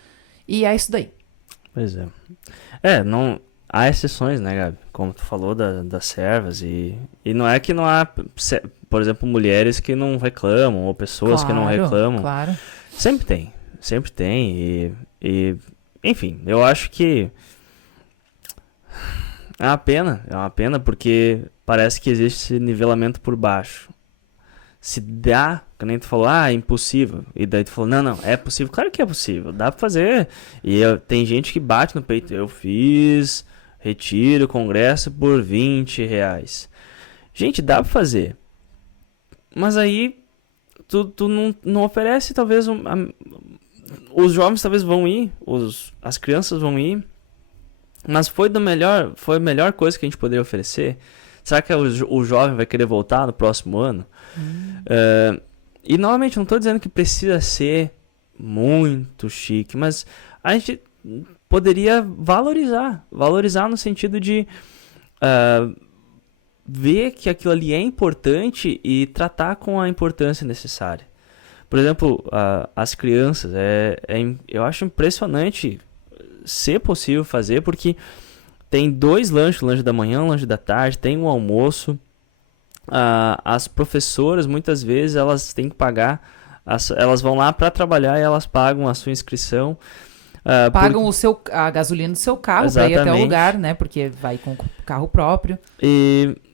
e é isso daí. Pois é. Não, há exceções, né, Gabi? Como tu falou das servas, e não é que não há, por exemplo, mulheres que não reclamam, ou pessoas que não reclamam. Claro. Sempre tem, e enfim, eu acho que É uma pena porque parece que existe esse nivelamento por baixo. Se dá, que nem tu falou, é impossível. E daí tu falou, não, é possível. Claro que é possível, dá pra fazer. E tem gente que bate no peito, eu fiz retiro, congresso por R$20. Gente, dá pra fazer. Mas aí, tu não oferece, talvez, os jovens talvez vão ir, as crianças vão ir, mas foi a melhor coisa que a gente poderia oferecer. Será que o jovem vai querer voltar no próximo ano? E novamente, não estou dizendo que precisa ser muito chique, mas a gente poderia valorizar no sentido de ver que aquilo ali é importante e tratar com a importância necessária. Por exemplo, as crianças, eu acho impressionante ser possível fazer, porque tem 2 lanches, o lanche da manhã, o lanche da tarde, tem o almoço. As professoras, muitas vezes, elas têm que pagar, elas vão lá para trabalhar e elas pagam a sua inscrição. Pagam a gasolina do seu carro para ir até o lugar, né? Porque vai com o carro próprio.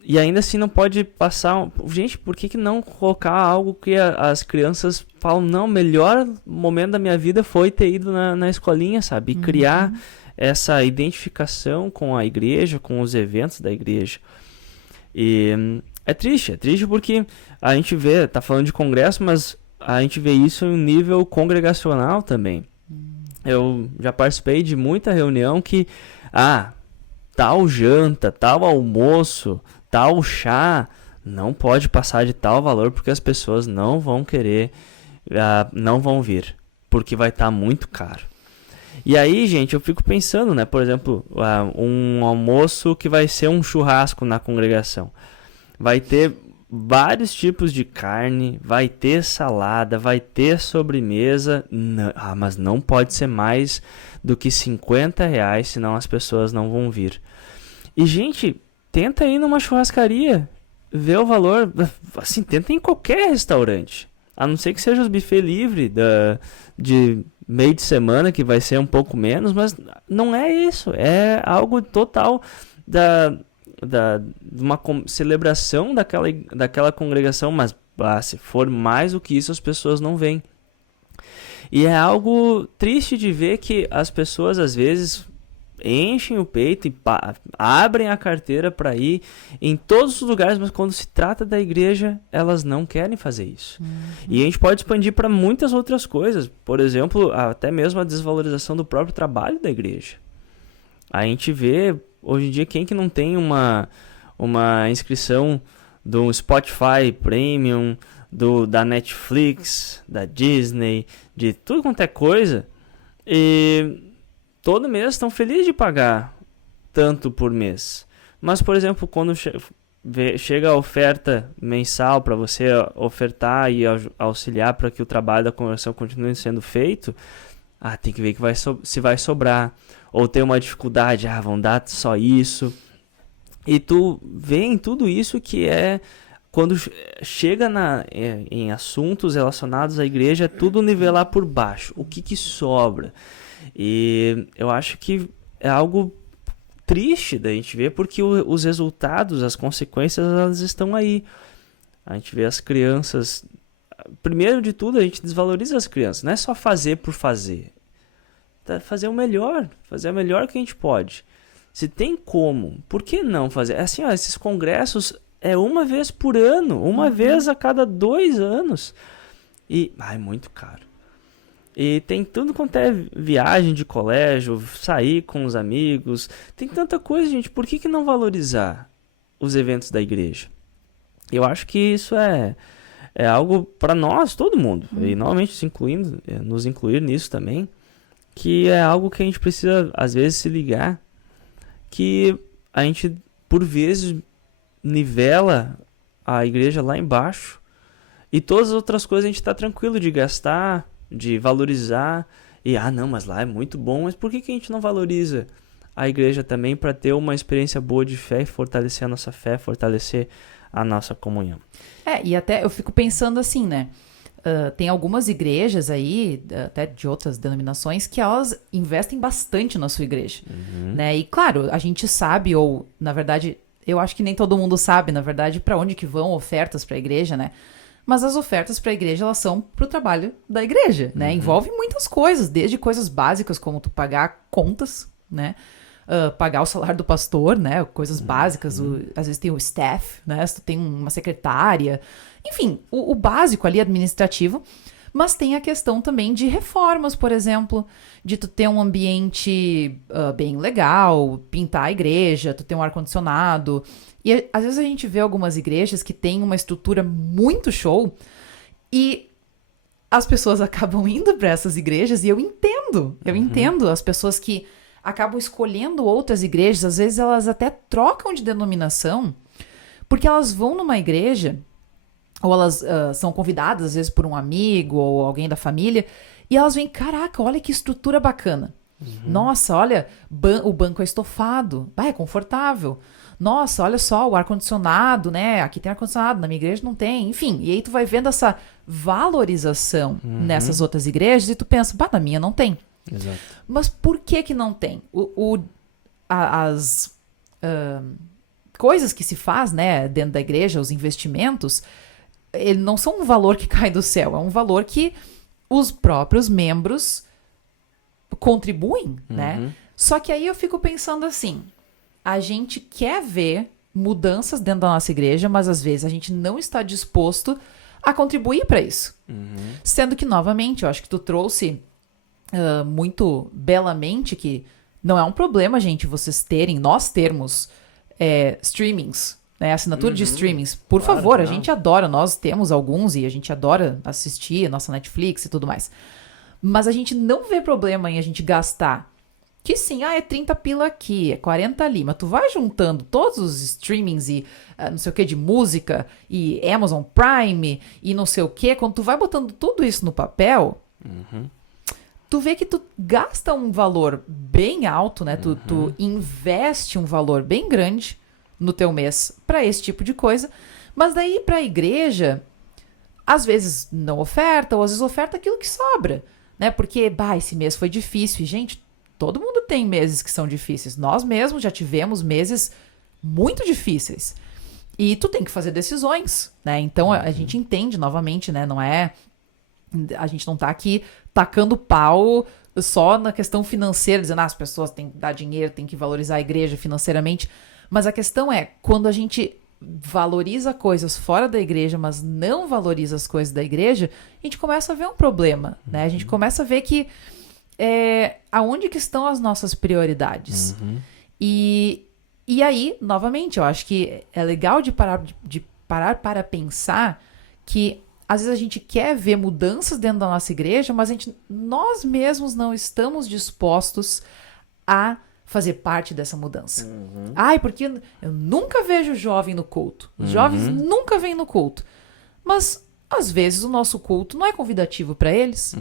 E ainda assim não pode passar... Gente, por que não colocar algo que as crianças falam, não, o melhor momento da minha vida foi ter ido na escolinha, sabe? E criar essa identificação com a igreja, com os eventos da igreja. E é triste porque a gente vê, tá falando de congresso, mas a gente vê isso em um nível congregacional também. Eu já participei de muita reunião que, tal janta, tal almoço, tal chá, não pode passar de tal valor porque as pessoas não vão querer, não vão vir, porque vai estar muito caro. E aí, gente, eu fico pensando, né, por exemplo, um almoço que vai ser um churrasco na congregação. Vai ter vários tipos de carne, vai ter salada, vai ter sobremesa, mas não pode ser mais do que R$50, senão as pessoas não vão vir. E, gente, tenta ir numa churrascaria, ver o valor, assim, tenta ir em qualquer restaurante, a não ser que seja os buffet livre de meio de semana, que vai ser um pouco menos, mas não é isso, é algo total de uma celebração daquela congregação, mas se for mais do que isso, as pessoas não vêm. E é algo triste de ver que as pessoas às vezes enchem o peito e abrem a carteira para ir em todos os lugares, mas quando se trata da igreja, elas não querem fazer isso. E a gente pode expandir para muitas outras coisas, por exemplo, até mesmo a desvalorização do próprio trabalho da igreja. A gente vê hoje em dia quem que não tem uma inscrição do Spotify Premium, da Netflix, da Disney, de tudo quanto é coisa, e todo mês estão felizes de pagar tanto por mês. Mas, por exemplo, quando chega a oferta mensal para você ofertar e auxiliar para que o trabalho da conversão continue sendo feito, tem que ver se vai sobrar. Ou tem uma dificuldade, vão dar só isso. E tu vê em tudo isso que quando chega em assuntos relacionados à igreja, é tudo nivelar por baixo. O que sobra? E eu acho que é algo triste da gente ver, porque os resultados, as consequências, elas estão aí. A gente vê as crianças... Primeiro de tudo, a gente desvaloriza as crianças. Não é só fazer por fazer. Fazer o melhor que a gente pode. Se tem como, por que não fazer? Assim, esses congressos é uma vez por ano, uma vez a cada 2 anos. E é muito caro. E tem tudo quanto é viagem de colégio, sair com os amigos. Tem tanta coisa, gente. Por que não valorizar os eventos da igreja? Eu acho que isso é algo para nós, todo mundo. E normalmente nos incluir nisso também. Que é algo que a gente precisa, às vezes, se ligar. Que a gente, por vezes, nivela a igreja lá embaixo. E todas as outras coisas a gente está tranquilo de gastar, de valorizar. E, não, mas lá é muito bom. Mas por que a gente não valoriza a igreja também para ter uma experiência boa de fé e fortalecer a nossa fé, fortalecer a nossa comunhão? E até eu fico pensando assim, né? tem algumas igrejas aí, até de outras denominações, que elas investem bastante na sua igreja, né? E claro, a gente sabe, ou na verdade, eu acho que nem todo mundo sabe, na verdade, para onde que vão ofertas para a igreja, né? Mas as ofertas para a igreja, elas são para o trabalho da igreja, né? Envolve muitas coisas, desde coisas básicas como tu pagar contas, né? Pagar o salário do pastor, né? Coisas básicas, às vezes tem o staff, né? Se tu tem uma secretária, enfim, o básico ali administrativo, mas tem a questão também de reformas, por exemplo, de tu ter um ambiente bem legal, pintar a igreja, tu ter um ar-condicionado. E às vezes a gente vê algumas igrejas que têm uma estrutura muito show e as pessoas acabam indo para essas igrejas e eu entendo as pessoas que acabam escolhendo outras igrejas, às vezes elas até trocam de denominação, porque elas vão numa igreja, ou elas são convidadas, às vezes, por um amigo ou alguém da família, e elas veem, caraca, olha que estrutura bacana. Nossa, olha, o banco é estofado, é confortável. Nossa, olha só, o ar-condicionado, né? Aqui tem ar-condicionado, na minha igreja não tem. Enfim, e aí tu vai vendo essa valorização nessas outras igrejas e tu pensa, na minha não tem. Exato. Mas por que não tem? As coisas que se faz, né, dentro da igreja, os investimentos, eles não são um valor que cai do céu, é um valor que os próprios membros contribuem, né? Só que aí eu fico pensando assim, a gente quer ver mudanças dentro da nossa igreja, mas às vezes a gente não está disposto a contribuir para isso. Sendo que, novamente, eu acho que tu trouxe muito belamente que não é um problema, gente, nós termos streamings, né, assinatura de streamings. Por favor, a gente adora, nós temos alguns e a gente adora assistir a nossa Netflix e tudo mais. Mas a gente não vê problema em a gente gastar, que sim, é 30 pila aqui, é 40 ali, mas tu vai juntando todos os streamings e não sei o que de música e Amazon Prime e não sei o que, quando tu vai botando tudo isso no papel, tu vê que tu gasta um valor bem alto, né? Tu investe um valor bem grande no teu mês para esse tipo de coisa, mas daí para a igreja, às vezes não oferta, ou às vezes oferta aquilo que sobra, né? Porque, esse mês foi difícil. E, gente, todo mundo tem meses que são difíceis. Nós mesmos já tivemos meses muito difíceis. E tu tem que fazer decisões, né? Então a gente entende novamente, né? A gente não tá aqui tacando pau só na questão financeira, dizendo as pessoas têm que dar dinheiro, têm que valorizar a igreja financeiramente. Mas a questão é, quando a gente valoriza coisas fora da igreja, mas não valoriza as coisas da igreja, a gente começa a ver um problema, né? A gente começa a ver que aonde que estão as nossas prioridades. E aí, novamente, eu acho que é legal de parar para pensar que às vezes a gente quer ver mudanças dentro da nossa igreja, mas nós mesmos não estamos dispostos a fazer parte dessa mudança. Porque eu nunca vejo jovem no culto. Os jovens nunca vêm no culto. Mas, às vezes, o nosso culto não é convidativo para eles.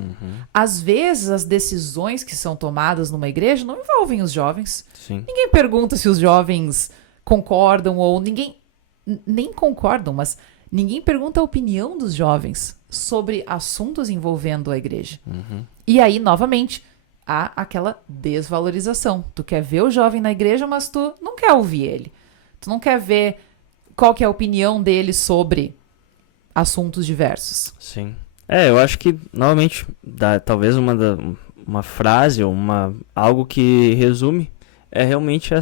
Às vezes, as decisões que são tomadas numa igreja não envolvem os jovens. Sim. Ninguém pergunta se os jovens concordam ou nem concordam, mas ninguém pergunta a opinião dos jovens sobre assuntos envolvendo a igreja. E aí, novamente, há aquela desvalorização. Tu quer ver o jovem na igreja, mas tu não quer ouvir ele. Tu não quer ver qual que é a opinião dele sobre assuntos diversos. Sim. Eu acho que, novamente, talvez uma frase ou algo que resume é realmente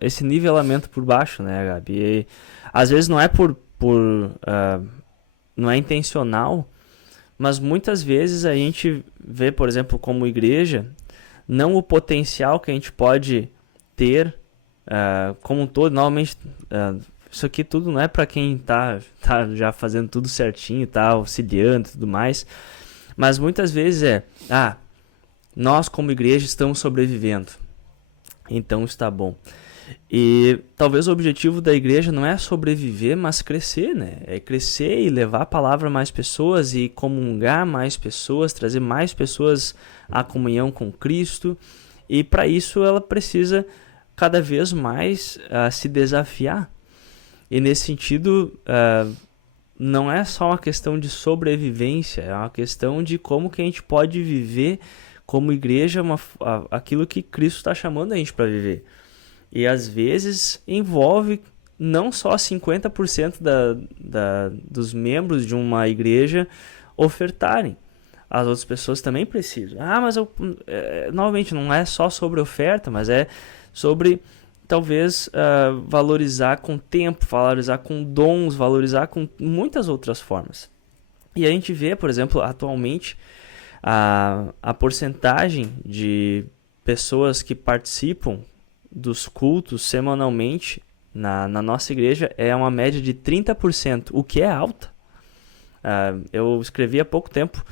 esse nivelamento por baixo, né, Gabi? E, às vezes não é não é intencional, mas muitas vezes a gente vê, por exemplo, como igreja, não o potencial que a gente pode ter como um todo. Normalmente, isso aqui tudo não é para quem tá já fazendo tudo certinho, tá auxiliando e tudo mais, mas muitas vezes nós como igreja estamos sobrevivendo, então está bom. E talvez o objetivo da igreja não é sobreviver, mas crescer, né? É crescer e levar a palavra a mais pessoas e comungar mais pessoas, trazer mais pessoas à comunhão com Cristo. E para isso ela precisa cada vez mais se desafiar. E nesse sentido, não é só uma questão de sobrevivência, é uma questão de como que a gente pode viver como igreja aquilo que Cristo está chamando a gente para viver. E às vezes envolve não só 50% dos membros de uma igreja ofertarem. As outras pessoas também precisam. Mas novamente não é só sobre oferta, mas é sobre talvez valorizar com tempo, valorizar com dons, valorizar com muitas outras formas. E a gente vê, por exemplo, atualmente a porcentagem de pessoas que participam dos cultos semanalmente na nossa igreja é uma média de 30%, o que é alta. Eu escrevi há pouco tempo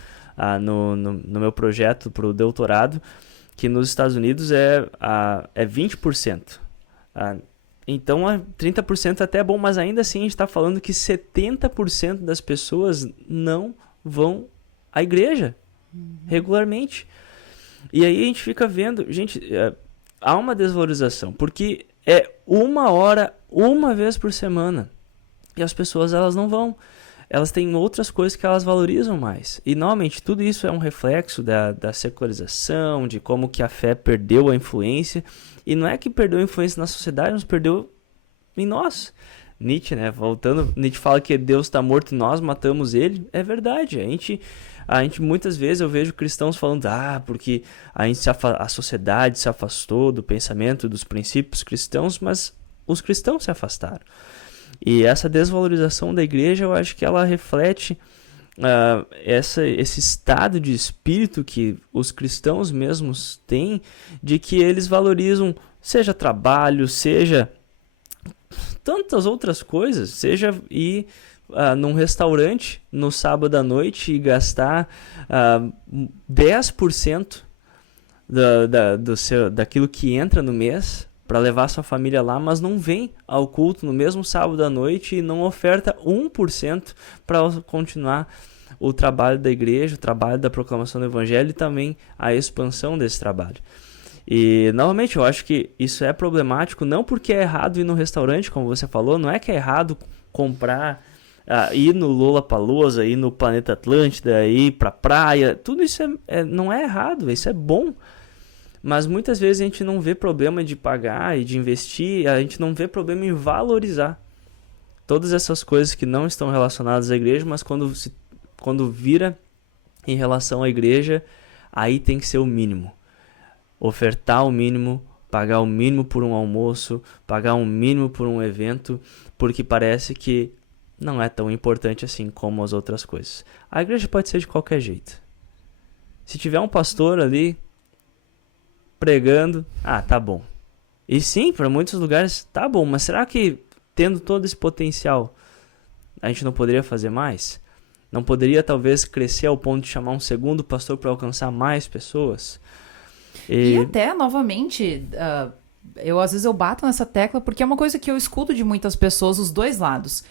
no meu projeto para o doutorado que nos Estados Unidos é 20%. Então 30% até é bom, mas ainda assim a gente está falando que 70% das pessoas não vão à igreja regularmente. E aí a gente fica vendo, gente, há uma desvalorização, porque é 1 hora, uma vez por semana, e as pessoas elas não vão. Elas têm outras coisas que elas valorizam mais. E, normalmente, tudo isso é um reflexo da secularização, de como que a fé perdeu a influência. E não é que perdeu a influência na sociedade, mas perdeu em nós. Nietzsche, né? Voltando, Nietzsche fala que Deus está morto e nós matamos ele. É verdade. A gente muitas vezes eu vejo cristãos falando, porque a sociedade se afastou do pensamento, dos princípios cristãos, mas os cristãos se afastaram. E essa desvalorização da igreja, eu acho que ela reflete esse estado de espírito que os cristãos mesmos têm, de que eles valorizam, seja trabalho, seja tantas outras coisas, seja ir num restaurante no sábado à noite e gastar 10% daquilo que entra no mês para levar sua família lá, mas não vem ao culto no mesmo sábado à noite e não oferta 1% para continuar o trabalho da igreja, o trabalho da proclamação do evangelho e também a expansão desse trabalho. E, novamente, eu acho que isso é problemático, não porque é errado ir no restaurante, como você falou, não é que é errado comprar, ir no Lollapalooza, ir no Planeta Atlântida, ir pra praia, tudo isso não é errado, isso é bom. Mas muitas vezes a gente não vê problema de pagar e de investir, a gente não vê problema em valorizar todas essas coisas que não estão relacionadas à igreja, mas quando vira em relação à igreja, aí tem que ser o mínimo. Ofertar o mínimo, pagar o mínimo por um almoço, pagar o mínimo por um evento, porque parece que não é tão importante assim como as outras coisas. A igreja pode ser de qualquer jeito. Se tiver um pastor ali pregando, tá bom. E sim, para muitos lugares tá bom, mas será que tendo todo esse potencial, a gente não poderia fazer mais? Não poderia talvez crescer ao ponto de chamar um segundo pastor para alcançar mais pessoas? E até, novamente, às vezes eu bato nessa tecla porque é uma coisa que eu escuto de muitas pessoas, os dois lados.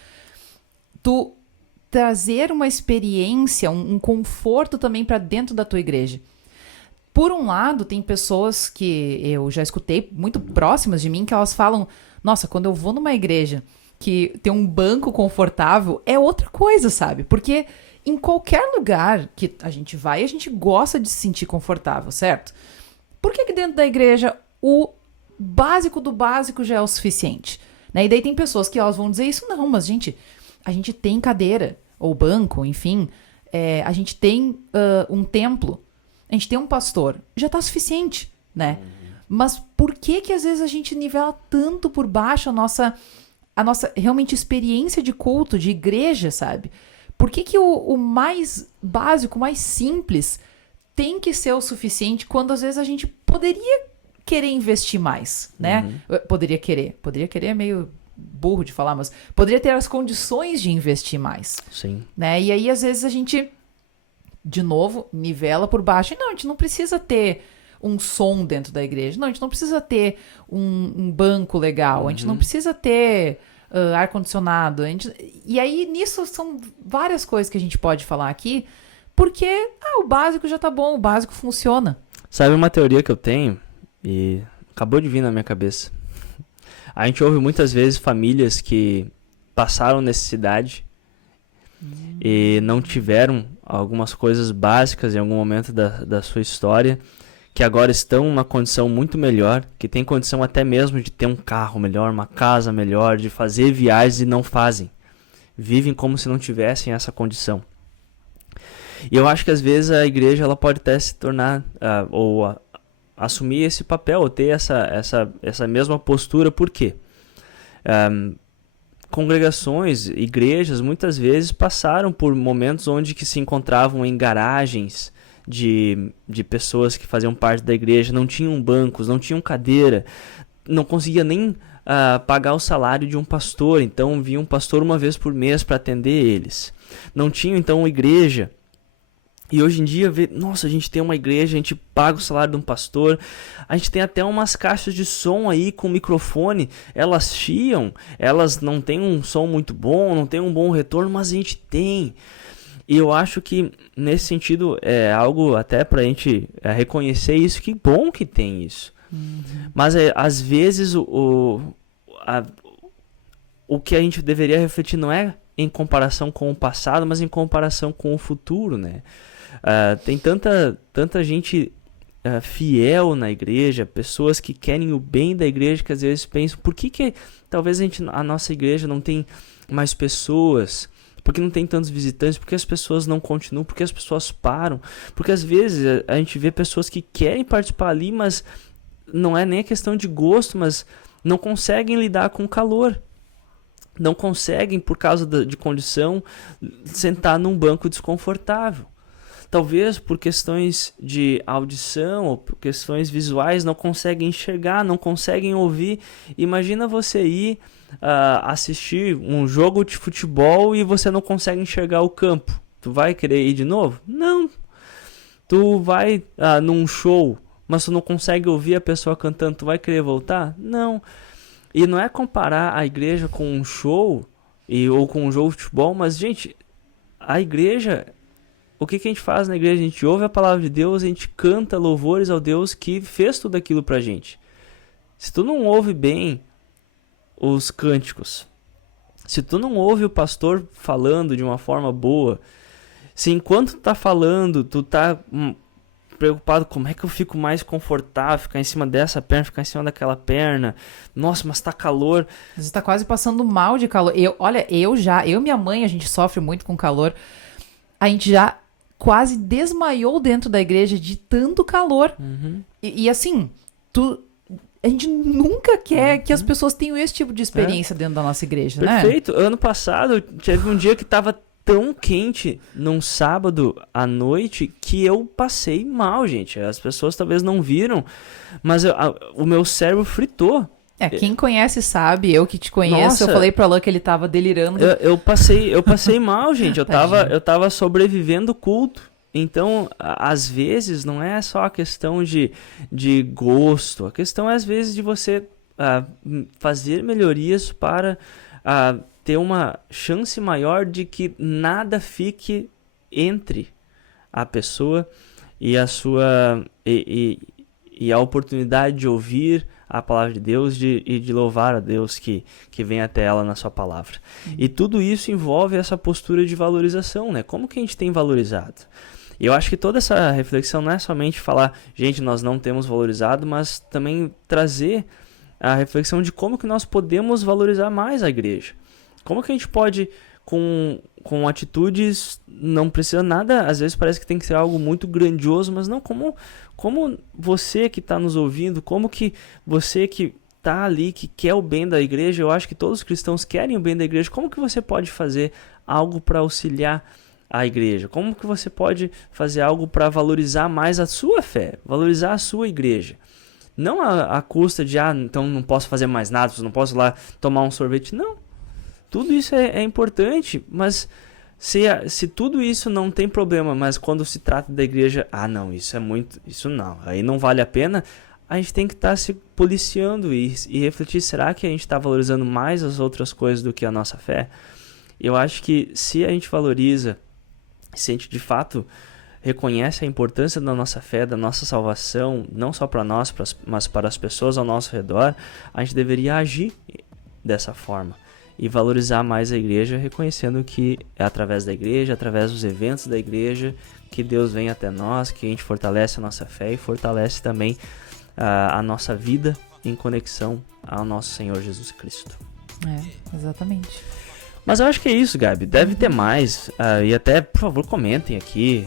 Tu trazer uma experiência, um conforto também para dentro da tua igreja. Por um lado, tem pessoas que eu já escutei muito próximas de mim que elas falam, nossa, quando eu vou numa igreja que tem um banco confortável, é outra coisa, sabe? Porque em qualquer lugar que a gente vai, a gente gosta de se sentir confortável, certo? Por que dentro da igreja o básico do básico já é o suficiente? Né? E daí tem pessoas que elas vão dizer isso, não, mas gente, a gente tem cadeira, ou banco, enfim, a gente tem um templo, a gente tem um pastor, já tá suficiente, né? Mas por que às vezes a gente nivela tanto por baixo a nossa realmente experiência de culto, de igreja, sabe? Por que o mais básico, o mais simples tem que ser o suficiente quando às vezes a gente poderia querer investir mais, né? Poderia querer é meio burro de falar, mas poderia ter as condições de investir mais. Sim. Né? E aí às vezes a gente, de novo, nivela por baixo. E não, a gente não precisa ter um som dentro da igreja. Não, a gente não precisa ter um banco legal. A gente não precisa ter ar-condicionado. E aí, nisso, são várias coisas que a gente pode falar aqui, porque o básico já tá bom, o básico funciona. Sabe uma teoria que eu tenho? E acabou de vir na minha cabeça. A gente ouve muitas vezes famílias que passaram necessidade e não tiveram algumas coisas básicas em algum momento da sua história, que agora estão numa condição muito melhor, que tem condição até mesmo de ter um carro melhor, uma casa melhor, de fazer viagens e não fazem. Vivem como se não tivessem essa condição. E eu acho que às vezes a igreja ela pode até se tornar, assumir esse papel, ou ter essa mesma postura. Por quê? Congregações, igrejas, muitas vezes passaram por momentos onde que se encontravam em garagens de pessoas que faziam parte da igreja, não tinham bancos, não tinham cadeira, não conseguia nem pagar o salário de um pastor, então vinha um pastor uma vez por mês para atender eles. Não tinham então igreja. E hoje em dia, nossa, a gente tem uma igreja, a gente paga o salário de um pastor, a gente tem até umas caixas de som aí com microfone, elas chiam, elas não têm um som muito bom, não tem um bom retorno, mas a gente tem. E eu acho que nesse sentido é algo até pra gente reconhecer isso, que bom que tem isso. Mas às vezes o que a gente deveria refletir não é em comparação com o passado, mas em comparação com o futuro, né? Tem tanta gente fiel na igreja, pessoas que querem o bem da igreja, que às vezes pensam, por que talvez a nossa igreja não tem mais pessoas? Por que não tem tantos visitantes? Por que as pessoas não continuam? Por que as pessoas param? Porque às vezes a gente vê pessoas que querem participar ali, mas não é nem a questão de gosto, mas não conseguem lidar com o calor. Não conseguem, por causa de condição, sentar num banco desconfortável. Talvez por questões de audição ou por questões visuais não conseguem enxergar, não conseguem ouvir. Imagina você ir assistir um jogo de futebol e você não consegue enxergar o campo. Tu vai querer ir de novo? Não. Tu vai num show, mas tu não consegue ouvir a pessoa cantando, tu vai querer voltar? Não. E não é comparar a igreja com um show ou com um jogo de futebol, mas, gente, a igreja, o que a gente faz na igreja? A gente ouve a palavra de Deus, a gente canta louvores ao Deus que fez tudo aquilo pra gente. Se tu não ouve bem os cânticos, se tu não ouve o pastor falando de uma forma boa, se enquanto tu tá falando, tu tá preocupado, como é que eu fico mais confortável, ficar em cima dessa perna, ficar em cima daquela perna, nossa, mas tá calor. Você tá quase passando mal de calor. Eu e minha mãe, a gente sofre muito com calor. A gente já quase desmaiou dentro da igreja de tanto calor. E assim, a gente nunca quer que as pessoas tenham esse tipo de experiência dentro da nossa igreja, né? Perfeito. Ano passado, teve um dia que tava tão quente num sábado à noite que eu passei mal, gente. As pessoas talvez não viram, mas o meu cérebro fritou. Quem conhece sabe, eu que te conheço, Nossa, eu falei pra Alan que ele tava delirando. Eu passei mal, gente. Eu tava sobrevivendo o culto. Então, às vezes, não é só a questão de gosto. A questão é, às vezes, de você fazer melhorias para ter uma chance maior de que nada fique entre a pessoa e a sua e a oportunidade de ouvir a palavra de Deus e de louvar a Deus que vem até ela na sua palavra. E tudo isso envolve essa postura de valorização, né? Como que a gente tem valorizado? E eu acho que toda essa reflexão não é somente falar, gente, nós não temos valorizado, mas também trazer a reflexão de como que nós podemos valorizar mais a igreja. Como que a gente pode, com atitudes, não precisa nada, às vezes parece que tem que ser algo muito grandioso, mas não, como você que está nos ouvindo, como que você que está ali, que quer o bem da igreja, eu acho que todos os cristãos querem o bem da igreja, como que você pode fazer algo para auxiliar a igreja? Como que você pode fazer algo para valorizar mais a sua fé, valorizar a sua igreja? Não a custa de, então não posso fazer mais nada, não posso ir lá tomar um sorvete, não. Tudo isso é importante, mas se tudo isso não tem problema, mas quando se trata da igreja, não, isso não, aí não vale a pena, a gente tem que estar se policiando e refletir, será que a gente está valorizando mais as outras coisas do que a nossa fé? Eu acho que se a gente valoriza, se a gente de fato reconhece a importância da nossa fé, da nossa salvação, não só para nós, mas para as pessoas ao nosso redor, a gente deveria agir dessa forma. e valorizar mais a igreja, reconhecendo que é através da igreja, através dos eventos da igreja, que Deus vem até nós, que a gente fortalece a nossa fé e fortalece também a nossa vida em conexão ao nosso Senhor Jesus Cristo. Exatamente. Mas eu acho que é isso, Gabi. Deve ter mais. E até, por favor, comentem aqui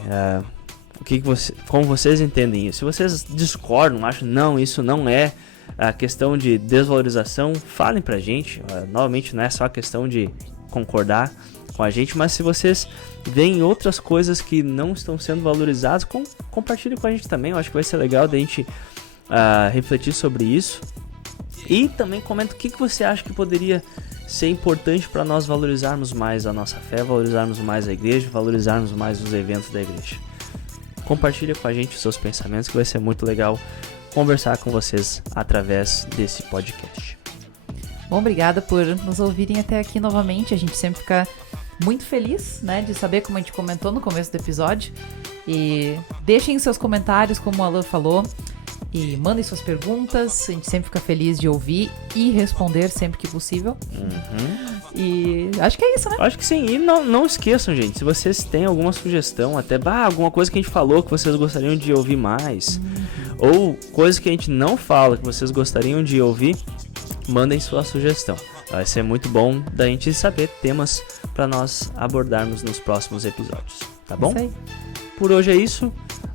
como vocês entendem isso. Se vocês discordam, acham não, isso não é a questão de desvalorização, falem pra gente. Novamente, não é só a questão de concordar com a gente, mas se vocês veem outras coisas que não estão sendo valorizadas, compartilhe com a gente também. Eu acho que vai ser legal da gente refletir sobre isso. E também comenta o que você acha que poderia ser importante para nós valorizarmos mais a nossa fé, valorizarmos mais a igreja, valorizarmos mais os eventos da igreja. Compartilha com a gente os seus pensamentos, que vai ser muito legal conversar com vocês através desse podcast. Bom, obrigada por nos ouvirem até aqui novamente. A gente sempre fica muito feliz, né, de saber, como a gente comentou no começo do episódio. E deixem seus comentários, como o Alan falou, e mandem suas perguntas. A gente sempre fica feliz de ouvir e responder sempre que possível. E acho que é isso, né? Acho que sim. E não esqueçam, gente, se vocês têm alguma sugestão, até alguma coisa que a gente falou que vocês gostariam de ouvir mais, ou coisa que a gente não fala que vocês gostariam de ouvir, mandem sua sugestão. Vai ser muito bom da gente saber temas para nós abordarmos nos próximos episódios, tá bom? Isso aí. Por hoje é isso.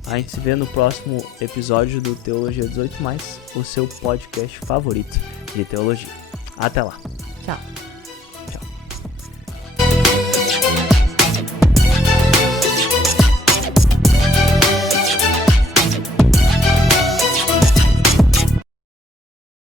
A gente se vê no próximo episódio do Teologia 18+, o seu podcast favorito de teologia. Até lá. Tchau.